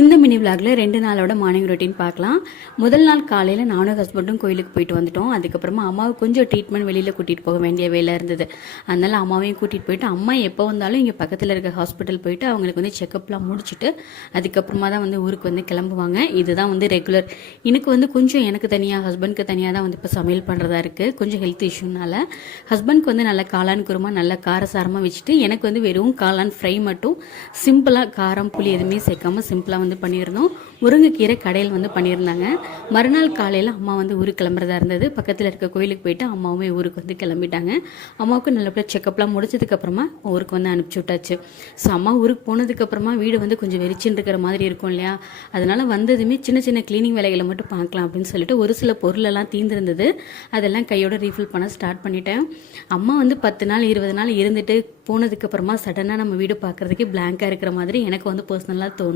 இந்த மினி விளாக்ல 2 நாளோட morning routine பார்க்கலாம். முதல் நாள் காலையில் நானும் ஹஸ்பண்டும் கோயிலுக்கு போயிட்டு வந்துட்டோம். அதுக்கப்புறமா அம்மாவுக்கு கொஞ்சம் ட்ரீட்மெண்ட் வெளியில் கூட்டிகிட்டு போக வேண்டிய வேலை இருந்தது. அதனால் அம்மாவையும் கூட்டிகிட்டு போயிட்டு அம்மா எப்போ வந்தாலும் இங்கே பக்கத்தில் இருக்க ஹாஸ்பிட்டல் போயிட்டு அவங்களுக்கு வந்து செக்கப்லாம் முடிச்சுட்டு அதுக்கப்புறமா தான் வந்து ஊருக்கு வந்து கிளம்புவாங்க. இதுதான் வந்து ரெகுலர். கொஞ்சம் எனக்கு தனியாக ஹஸ்பண்ட்க்கு தனியாக தான் வந்து இப்போ சமையல் பண்ணுறதா இருக்குது. கொஞ்சம் ஹெல்த் இஷ்யூனால ஹஸ்பண்ட்க்கு வந்து நல்ல காளான் குருமா நல்ல காரசாரமாக வச்சுட்டு எனக்கு வந்து வெறும் காளான் ஃப்ரை மட்டும் சிம்பிளாக காரம் புளி எதுவுமே சேர்க்காம சிம்பிளாக வந்து பண்ணியிருந்தோம். முருங்கைக்கீரை கடையில் வந்து பண்ணியிருந்தாங்க. மறுநாள் காலையில் அம்மா வந்து ஊருக்கு கிளம்புறதா இருந்தது. பக்கத்தில் இருக்க கோயிலுக்கு போயிட்டு அம்மாவுமே ஊருக்கு வந்து கிளம்பிட்டாங்க. அம்மாவுக்கு நல்லபடியாக செக்கப்லாம் முடிச்சதுக்கப்புறமா ஊருக்கு வந்து அனுப்பிச்சி விட்டாச்சு. ஸோ அம்மா ஊருக்கு போனதுக்கப்புறமா வீடு வந்து கொஞ்சம் வெறிச்சின்னு இருக்கிற மாதிரி இருக்கும் இல்லையா, அதனால் வந்ததுமே சின்ன சின்ன க்ளீனிங் வேலைகளை மட்டும் பார்க்கலாம் அப்படின்னு சொல்லிட்டு ஒரு சில பொருளெல்லாம் தீர்ந்துருந்தது. அதெல்லாம் கையோட ரீஃபில் பண்ண ஸ்டார்ட் பண்ணிட்டேன். அம்மா வந்து 10 நாள் 20 நாள் இருந்துட்டு போனதுக்கப்புறமா சடனாக நம்ம வீடு பார்க்குறதுக்கே பிளாங்காக இருக்கிற மாதிரி எனக்கு வந்து பர்சனலாக தோணும்.